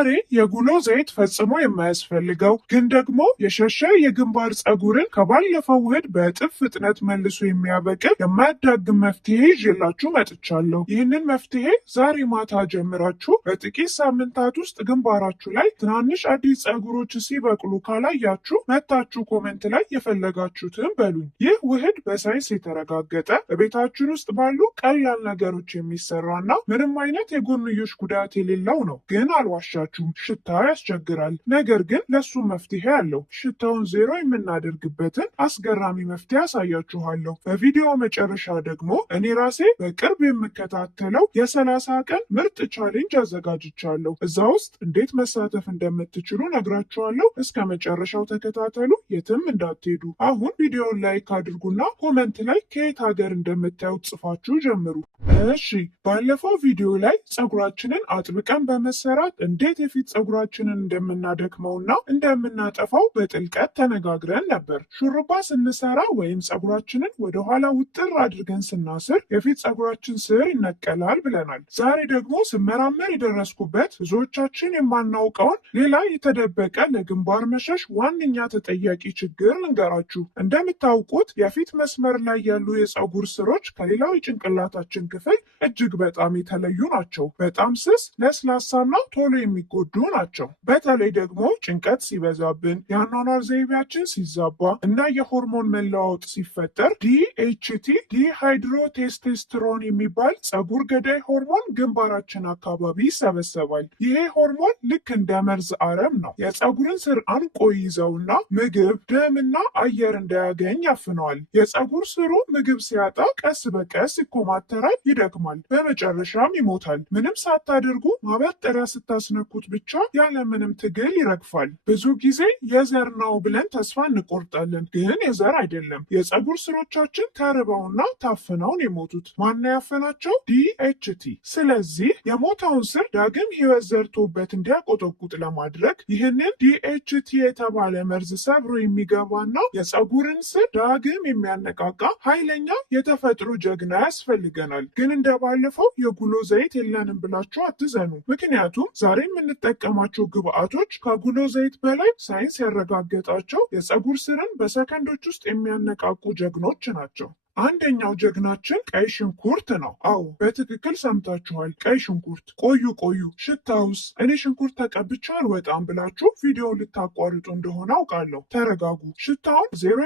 ዛሬ የጉሎ ዘይት ፈጽሞ የማያስፈልገው ግን ደግሞ የሸሸ የግንባር ፀጉርን ከባለፈው ውህድ በእጥፍ ፍጥነት መልሶ የሚያበቅል የማያዳግም መፍትሄ ይዤላችሁ መጥቻለሁ። ይህንን መፍትሄ ዛሬ ማታ ጀምራችሁ በጥቂት ሳምንታት ውስጥ ግንባራችሁ ላይ ትናንሽ አዲስ ፀጉሮች ሲበቅሉ ካላያችሁ መታችሁ ኮሜንት ላይ የፈለጋችሁትን በሉኝ። ይህ ውህድ በሳይንስ የተረጋገጠ በቤታችን ውስጥ ባሉ ቀላል ነገሮች የሚሰራና ምንም አይነት የጎንዮሽ ጉዳት የሌለው ነው። ግን አልዋሻችሁም፣ ሽታው ያስቸግራል። ነገር ግን ለሱ መፍትሄ አለው። ሽታውን ዜሮ የምናደርግበትን አስገራሚ መፍትሄ አሳያችኋለሁ። በቪዲዮ መጨረሻ ደግሞ እኔ ራሴ በቅርብ የምከታተለው የ30 ቀን ምርጥ ቻሌንጅ አዘጋጅቻለሁ። እዛ ውስጥ እንዴት መሳተፍ እንደምትችሉ ነግራችኋለሁ። እስከ መጨረሻው ተከታተሉ፣ የትም እንዳትሄዱ። አሁን ቪዲዮውን ላይክ አድርጉና ኮመንት ላይ ከየት ሀገር እንደምታዩት ጽፋችሁ ጀምሩ። እሺ፣ ባለፈው ቪዲዮ ላይ ፀጉራችንን አጥብቀን በመሰራት እንዴት የፊት ፀጉራችንን እንደምናደክመውና እንደምናጠፋው በጥልቀት ተነጋግረን ነበር። ሹሩባ ስንሰራ ወይም ፀጉራችንን ወደኋላ ውጥር አድርገን ስናስር የፊት ፀጉራችን ስር ይነቀላል ብለናል። ዛሬ ደግሞ ስመራመር የደረስኩበት ብዙዎቻችን የማናውቀውን ሌላ የተደበቀ ለግንባር መሸሽ ዋነኛ ተጠያቂ ችግር ልንገራችሁ። እንደምታውቁት የፊት መስመር ላይ ያሉ የፀጉር ስሮች ከሌላው የጭንቅላታችን ክፍል እጅግ በጣም የተለዩ ናቸው። በጣም ስስ፣ ለስላሳና ቶሎ የሚጎዱ ናቸው። በተለይ ደግሞ ጭንቀት ሲበዛብን፣ የአኗኗር ዘይቤያችን ሲዛባ እና የሆርሞን መለዋወጥ ሲፈጠር ዲኤችቲ ዲሃይድሮቴስቴስትሮን የሚባል ፀጉር ገዳይ ሆርሞን ግንባራችን አካባቢ ይሰበሰባል። ይሄ ሆርሞን ልክ እንደ መርዝ አረም ነው። የፀጉርን ስር አንቆ ይዘውና ምግብ፣ ደምና አየር እንዳያገኝ ያፍነዋል። የፀጉር ስሩ ምግብ ሲያጣ ቀስ በቀስ ይኮማተራል፣ ይደክማል፣ በመጨረሻም ይሞታል። ምንም ሳታደርጉ ማበጠሪያ ስታስነኩት ብቻ ያለምንም ትግል ይረግፋል። ብዙ ጊዜ የዘር ነው ብለን ተስፋ እንቆርጣለን፣ ግን የዘር አይደለም። የፀጉር ስሮቻችን ተርበውና ታፍነውን የሞቱት። ማን ያፈናቸው? ዲኤችቲ። ስለዚህ የሞተውን ስር ዳግም ህይወት ዘርቶበት እንዲያቆጠቁጥ ለማድረግ ይህንን ዲኤችቲ የተባለ መርዝ ሰብሮ የሚገባና የፀጉርን ስር ዳግም የሚያነቃቃ ኃይለኛ የተፈጥሮ ጀግና ያስፈልገናል። ግን እንደባለፈው የጉሎ ዘይት የለንም ብላችሁ አትዘኑ። ምክንያቱም ዛሬ የምንጠቀማቸው ግብአቶች ከጉሎ ዘይት በላይ ሳይንስ ያረጋገጣቸው የፀጉር ስርን በሰከንዶች ውስጥ የሚያነቃቁ ጀግኖች ናቸው። አንደኛው ጀግናችን ቀይ ሽንኩርት ነው። አዎ በትክክል ሰምታችኋል፣ ቀይ ሽንኩርት። ቆዩ ሽታውስ? እኔ ሽንኩርት ተቀብቼ አልወጣም ብላችሁ ቪዲዮ ልታቋርጡ እንደሆነ አውቃለሁ። ተረጋጉ። ሽታውን ዜሮ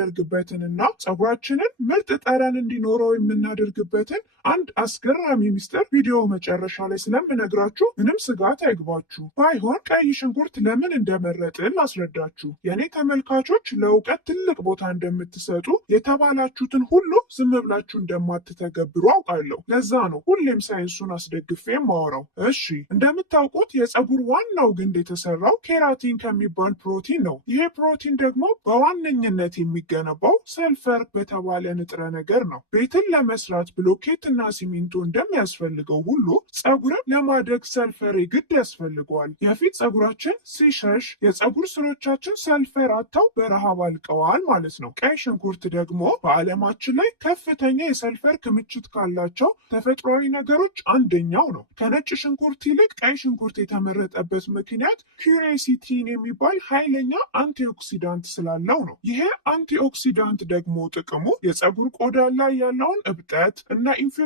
የምናደርግበትንና ፀጉራችንን ምርጥ ጠረን እንዲኖረው የምናደርግበትን አንድ አስገራሚ ሚስጥር ቪዲዮ መጨረሻ ላይ ስለምነግራችሁ ምንም ስጋት አይግባችሁ። ባይሆን ቀይ ሽንኩርት ለምን እንደመረጥን ላስረዳችሁ። የእኔ ተመልካቾች ለእውቀት ትልቅ ቦታ እንደምትሰጡ የተባላችሁትን ሁሉ ዝም ብላችሁ እንደማትተገብሩ አውቃለሁ። ለዛ ነው ሁሌም ሳይንሱን አስደግፌ የማወራው። እሺ፣ እንደምታውቁት የፀጉር ዋናው ግንድ የተሰራው ኬራቲን ከሚባል ፕሮቲን ነው። ይሄ ፕሮቲን ደግሞ በዋነኝነት የሚገነባው ሰልፈር በተባለ ንጥረ ነገር ነው። ቤትን ለመስራት ብሎኬትና ሲሚንቶ እንደሚያስፈልገው ሁሉ ፀጉርን ለማደግ ሰልፈር የግድ ያስፈልገዋል። የፊት ፀጉራችን ሲሸሽ የፀጉር ስሮቻችን ሰልፈር አጥተው በረሃብ አልቀዋል ማለት ነው። ቀይ ሽንኩርት ደግሞ በዓለማችን ላይ ከፍተኛ የሰልፈር ክምችት ካላቸው ተፈጥሯዊ ነገሮች አንደኛው ነው። ከነጭ ሽንኩርት ይልቅ ቀይ ሽንኩርት የተመረጠበት ምክንያት ኩሬሲቲን የሚባል ኃይለኛ አንቲኦክሲዳንት ስላለው ነው። ይሄ አንቲኦክሲዳንት ደግሞ ጥቅሙ የፀጉር ቆዳ ላይ ያለውን እብጠት እና ኢንፌክሽን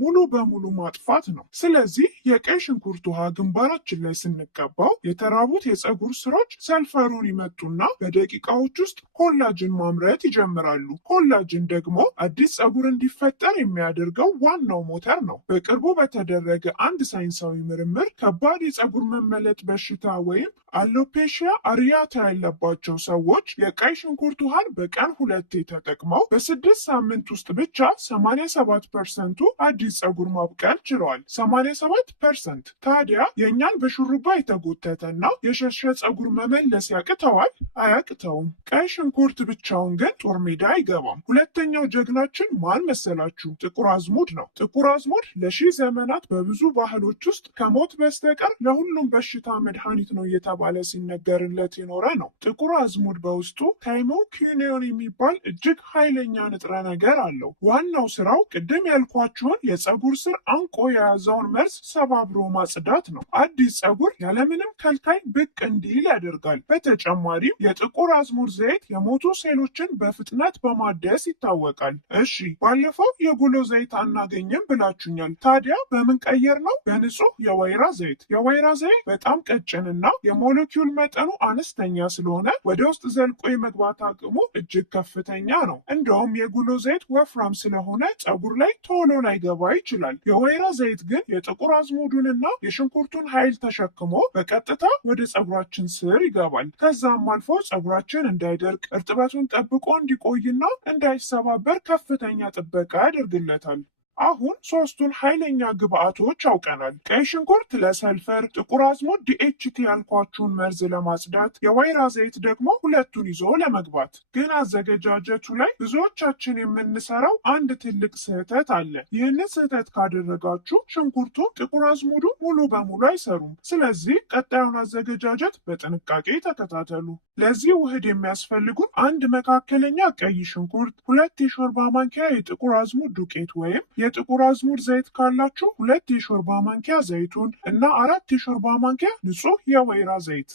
ሙሉ በሙሉ ማጥፋት ነው። ስለዚህ የቀይ ሽንኩርት ውሃ ግንባራችን ላይ ስንቀባው የተራቡት የፀጉር ስሮች ሰልፈሩን ይመጡና በደቂቃዎች ውስጥ ኮላጅን ማምረት ይጀምራሉ። ኮላጅን ደግሞ አዲስ ፀጉር እንዲፈጠር የሚያደርገው ዋናው ሞተር ነው። በቅርቡ በተደረገ አንድ ሳይንሳዊ ምርምር ከባድ የፀጉር መመለጥ በሽታ ወይም አሎፔሺያ አሪያታ ያለባቸው ሰዎች የቀይ ሽንኩርት ውሃን በቀን 2 ተጠቅመው በ6 ሳምንት ውስጥ ብቻ 87%ቱ አዲስ ፀጉር ማብቀል ችለዋል። 87%። ታዲያ የእኛን በሹሩባ የተጎተተና የሸሸ ፀጉር መመለስ ያቅተዋል? አያቅተውም። ቀይ ሽንኩርት ብቻውን ግን ጦር ሜዳ አይገባም። ሁለተኛው ጀግናችን ማን መሰላችሁ? ጥቁር አዝሙድ ነው። ጥቁር አዝሙድ ለሺህ ዘመናት በብዙ ባህሎች ውስጥ ከሞት በስተቀር ለሁሉም በሽታ መድኃኒት ነው እየተባለ ሲነገርለት የኖረ ነው። ጥቁር አዝሙድ በውስጡ ታይሞኪኒዮን የሚባል እጅግ ኃይለኛ ንጥረ ነገር አለው። ዋናው ስራው ቅድም ያልኳችሁ ያልኳችሁን የፀጉር ስር አንቆ የያዘውን መርዝ ሰባብሮ ማጽዳት ነው። አዲስ ፀጉር ያለምንም ከልካይ ብቅ እንዲል ያደርጋል። በተጨማሪም የጥቁር አዝሙድ ዘይት የሞቱ ሴሎችን በፍጥነት በማደስ ይታወቃል። እሺ፣ ባለፈው የጉሎ ዘይት አናገኝም ብላችሁኛል። ታዲያ በምን ቀየር ነው? በንጹህ የወይራ ዘይት። የወይራ ዘይት በጣም ቀጭንና የሞለኪውል መጠኑ አነስተኛ ስለሆነ ወደ ውስጥ ዘልቆ የመግባት አቅሙ እጅግ ከፍተኛ ነው። እንደውም የጉሎ ዘይት ወፍራም ስለሆነ ፀጉር ላይ ቶሎ ላይገባ ይችላል። የወይራ ዘይት ግን የጥቁር አዝሙዱንና የሽንኩርቱን ኃይል ተሸክሞ በቀጥታ ወደ ፀጉራችን ስር ይገባል። ከዛም አልፎ ፀጉራችን እንዳይደርቅ እርጥበቱን ጠብቆ እንዲቆይና እንዳይሰባበር ከፍተኛ ጥበቃ ያደርግለታል። አሁን ሶስቱን ኃይለኛ ግብአቶች አውቀናል። ቀይ ሽንኩርት ለሰልፈር፣ ጥቁር አዝሙድ ዲኤችቲ ያልኳችሁን መርዝ ለማጽዳት፣ የወይራ ዘይት ደግሞ ሁለቱን ይዞ ለመግባት። ግን አዘገጃጀቱ ላይ ብዙዎቻችን የምንሰራው አንድ ትልቅ ስህተት አለ። ይህንን ስህተት ካደረጋችሁ ሽንኩርቱ፣ ጥቁር አዝሙዱ ሙሉ በሙሉ አይሰሩም። ስለዚህ ቀጣዩን አዘገጃጀት በጥንቃቄ ተከታተሉ። ለዚህ ውህድ የሚያስፈልጉን አንድ መካከለኛ ቀይ ሽንኩርት፣ 2 የሾርባ ማንኪያ የጥቁር አዝሙድ ዱቄት ወይም የጥቁር አዝሙድ ዘይት ካላችሁ 2 የሾርባ ማንኪያ ዘይቱን እና 4 የሾርባ ማንኪያ ንጹህ የወይራ ዘይት።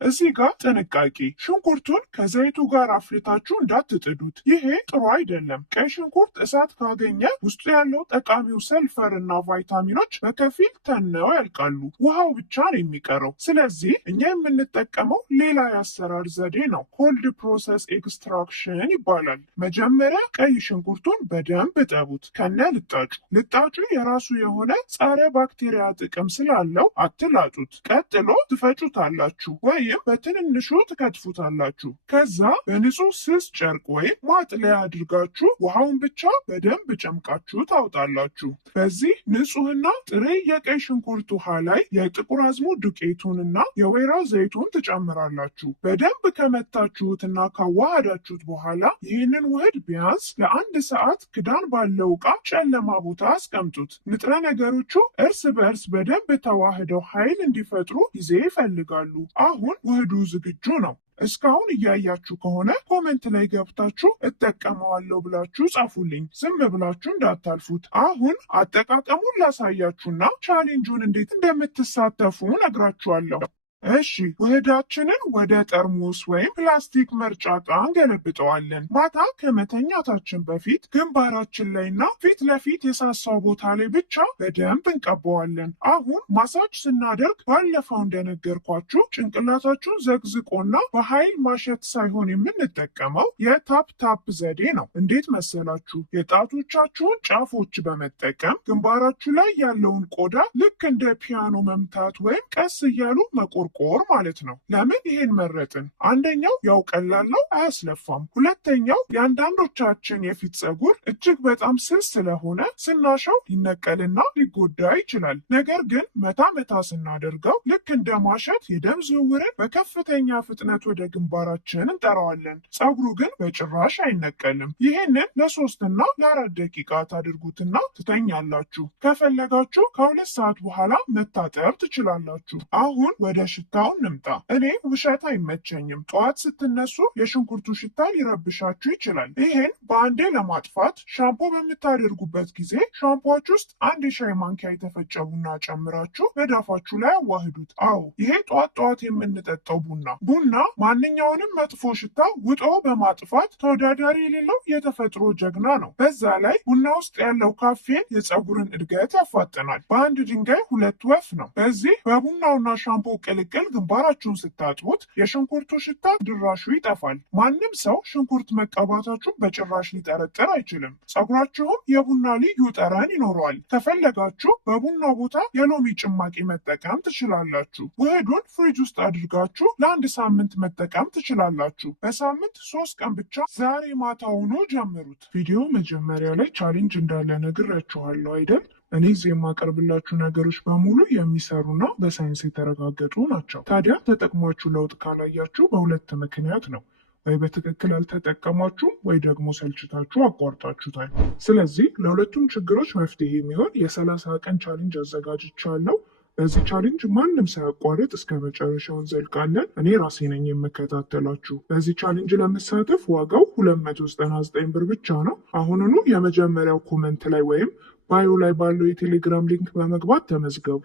እዚህ ጋር ጥንቃቄ፣ ሽንኩርቱን ከዘይቱ ጋር አፍልታችሁ እንዳትጥዱት። ይሄ ጥሩ አይደለም። ቀይ ሽንኩርት እሳት ካገኘ ውስጡ ያለው ጠቃሚው ሰልፈር እና ቫይታሚኖች በከፊል ተነው ያልቃሉ። ውሃው ብቻ ነው የሚቀረው። ስለዚህ እኛ የምንጠቀመው ሌላ የአሰራር ዘዴ ነው። ኮልድ ፕሮሰስ ኤክስትራክሽን ይባላል። መጀመሪያ ቀይ ሽንኩርቱን በደንብ እጠቡት ከነ ልጣጩ። ልጣጩ የራሱ የሆነ ጸረ ባክቴሪያ ጥቅም ስላለው አትላጡት። ቀጥሎ ትፈጩታላችሁ ወይም በትንንሹ ትከትፉታላችሁ። ከዛ በንጹህ ስስ ጨርቅ ወይም ማጥለያ አድርጋችሁ ውሃውን ብቻ በደንብ ጨምቃችሁ ታውጣላችሁ። በዚህ ንጹህና ጥሬ የቀይ ሽንኩርት ውሃ ላይ የጥቁር አዝሙድ ዱቄቱንና የወይራ ዘይቱን ትጨምራላችሁ። በደንብ ከመታችሁትና ካዋሃዳችሁት በኋላ ይህንን ውህድ ቢያንስ ለ1 ሰዓት ክዳን ባለው ዕቃ ጨለማ ቦታ አስቀምጡት። ንጥረ ነገሮቹ እርስ በእርስ በደንብ ተዋህደው ኃይል እንዲፈጥሩ ጊዜ ይፈልጋሉ። አሁን ውህዱ ዝግጁ ነው። እስካሁን እያያችሁ ከሆነ ኮሜንት ላይ ገብታችሁ እጠቀመዋለሁ ብላችሁ ጻፉልኝ። ዝም ብላችሁ እንዳታልፉት። አሁን አጠቃቀሙን ላሳያችሁና ቻሌንጁን እንዴት እንደምትሳተፉ ነግራችኋለሁ። እሺ፣ ውህዳችንን ወደ ጠርሙስ ወይም ፕላስቲክ መርጫ ዕቃ እንገለብጠዋለን። ማታ ከመተኛታችን በፊት ግንባራችን ላይና ፊት ለፊት የሳሳው ቦታ ላይ ብቻ በደንብ እንቀባዋለን። አሁን ማሳጅ ስናደርግ ባለፈው እንደነገርኳችሁ ጭንቅላታችሁን ዘግዝቆና በኃይል ማሸት ሳይሆን የምንጠቀመው የታፕ ታፕ ዘዴ ነው። እንዴት መሰላችሁ? የጣቶቻችሁን ጫፎች በመጠቀም ግንባራችሁ ላይ ያለውን ቆዳ ልክ እንደ ፒያኖ መምታት ወይም ቀስ እያሉ መቆርቆር ማለት ነው። ለምን ይሄን መረጥን? አንደኛው ያው ቀላል ነው፣ አያስለፋም። ሁለተኛው የአንዳንዶቻችን የፊት ፀጉር እጅግ በጣም ስስ ስለሆነ ስናሻው ሊነቀልና ሊጎዳ ይችላል። ነገር ግን መታ መታ ስናደርገው ልክ እንደ ማሸት የደም ዝውውርን በከፍተኛ ፍጥነት ወደ ግንባራችን እንጠራዋለን። ፀጉሩ ግን በጭራሽ አይነቀልም። ይሄንን ለ3 እና ለ4 ደቂቃ ታድርጉትና ትተኛላችሁ። ከፈለጋችሁ ከ2 ሰዓት በኋላ መታጠብ ትችላላችሁ። አሁን ወደ ሽታውን እንምጣ። እኔ ውሸት አይመቸኝም። ጠዋት ስትነሱ የሽንኩርቱ ሽታ ሊረብሻችሁ ይችላል። ይሄን በአንዴ ለማጥፋት ሻምፖ በምታደርጉበት ጊዜ ሻምፖዎች ውስጥ 1 የሻይ ማንኪያ የተፈጨ ቡና ጨምራችሁ በዳፋችሁ ላይ አዋህዱት። አዎ፣ ይሄ ጠዋት የምንጠጣው ቡና ማንኛውንም መጥፎ ሽታ ውጦ በማጥፋት ተወዳዳሪ የሌለው የተፈጥሮ ጀግና ነው። በዛ ላይ ቡና ውስጥ ያለው ካፌን የፀጉርን እድገት ያፋጥናል። በአንድ ድንጋይ 2 ወፍ ነው። በዚህ በቡናውና ሻምፖ ቅልቅል ግንባራችሁን ስታጥቡት የሽንኩርቱ ሽታ ድራሹ ይጠፋል። ማንም ሰው ሽንኩርት መቀባታችሁን በጭራሽ ሊጠረጥር አይችልም። ፀጉራችሁም የቡና ልዩ ጠረን ይኖረዋል። ከፈለጋችሁ በቡና ቦታ የሎሚ ጭማቂ መጠቀም ትችላላችሁ። ውህዱን ፍሪጅ ውስጥ አድርጋችሁ ለ1 ሳምንት መጠቀም ትችላላችሁ። በሳምንት 3 ቀን ብቻ ዛሬ ማታውኑ ጀምሩት። ቪዲዮ መጀመሪያ ላይ ቻሌንጅ እንዳለ ነግራችኋለሁ አይደል? እኔ እዚህ የማቀርብላችሁ ነገሮች በሙሉ የሚሰሩና በሳይንስ የተረጋገጡ ናቸው። ታዲያ ተጠቅሟችሁ ለውጥ ካላያችሁ በሁለት ምክንያት ነው። ወይ በትክክል አልተጠቀማችሁም ወይ ደግሞ ሰልችታችሁ አቋርጣችሁታል። ስለዚህ ለሁለቱም ችግሮች መፍትሄ የሚሆን የ30 ቀን ቻሌንጅ አዘጋጅቻለሁ። በዚህ ቻሌንጅ ማንም ሳያቋርጥ እስከ መጨረሻው እንዘልቃለን። እኔ ራሴ ነኝ የምከታተላችሁ። በዚህ ቻሌንጅ ለመሳተፍ ዋጋው 299 ብር ብቻ ነው። አሁኑኑ የመጀመሪያው ኮመንት ላይ ወይም ባዮ ላይ ባለው የቴሌግራም ሊንክ በመግባት ተመዝገቡ።